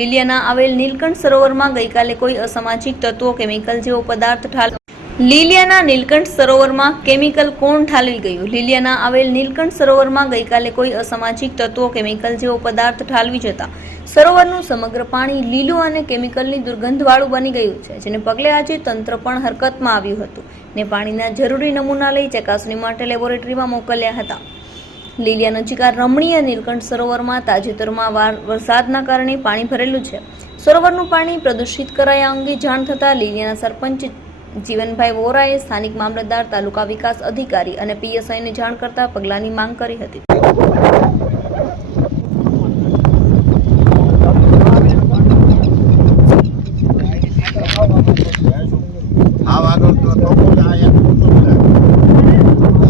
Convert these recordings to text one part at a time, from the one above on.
લીલિયાના આવેલ નીલકંઠ સરોવરમાં ગઈકાલે કોઈ અસામાજિક તત્વો, કેમિકલ જેવો પદાર્થ ઠાલ લીલિયાના નીલકંઠ સરોવરમાં કેમિકલ કોણ ઠાલવી ગયું? લીલિયાના આવેલ નીલકંઠ સરોવરમાં ગઈકાલે કોઈ અસામાજિક તત્વો, કેમિકલ જેવો પદાર્થ ઠાલવી જતા સરોવરનું સમગ્ર પાણી લીલું અને કેમિકલની દુર્ગંધવાળું બની ગયું છે, જેને પગલે આજે તંત્ર પણ હરકતમાં આવ્યું હતું ને પાણીના જરૂરી નમૂના લઈ ચકાસણી માટે લેબોરેટરીમાં મોકલ્યા હતા. લીલિયા નજીક રમણીય નીલકંઠ સરોવરમાં તાજેતરમાં વાર, વરસાદના કારણે પાણી ભરેલું છે. સરોવરનું પાણી પ્રદૂષિત કરાયા અંગે જાણ થતાં લીલિયાના સરપંચ જીવનભાઈ વોરાએ સ્થાનિક મામલતદાર, તાલુકા વિકાસ અધિકારી અને પીએસઆઈને જાણ કરતા પગલાંની માંગ કરી હતી આ આગળ તો તો કોઈ આ એક કુટુંબ છે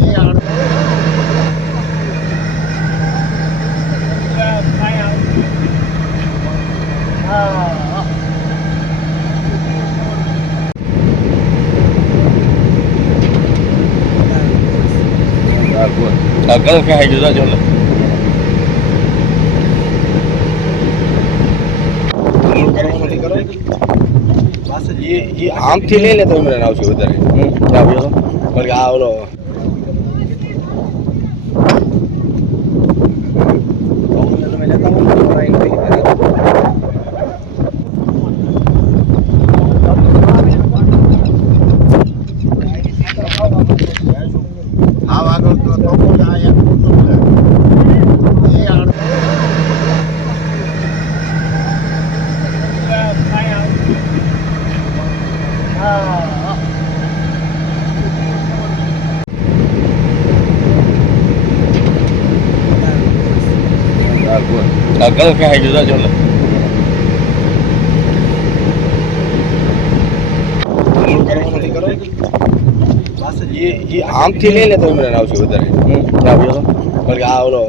એ આડ ક્યાં આવી ગયું જો આમથી લઈ લે તો મને આવશે વધારે. ક્યાં આવ્યો તો કારણ કે આ ઓલો આગળ ક્યાંય જુદા ચાલો. આમથી લઈ લે તો મને આવશે વધારે. કારણ કે આ ઓલો.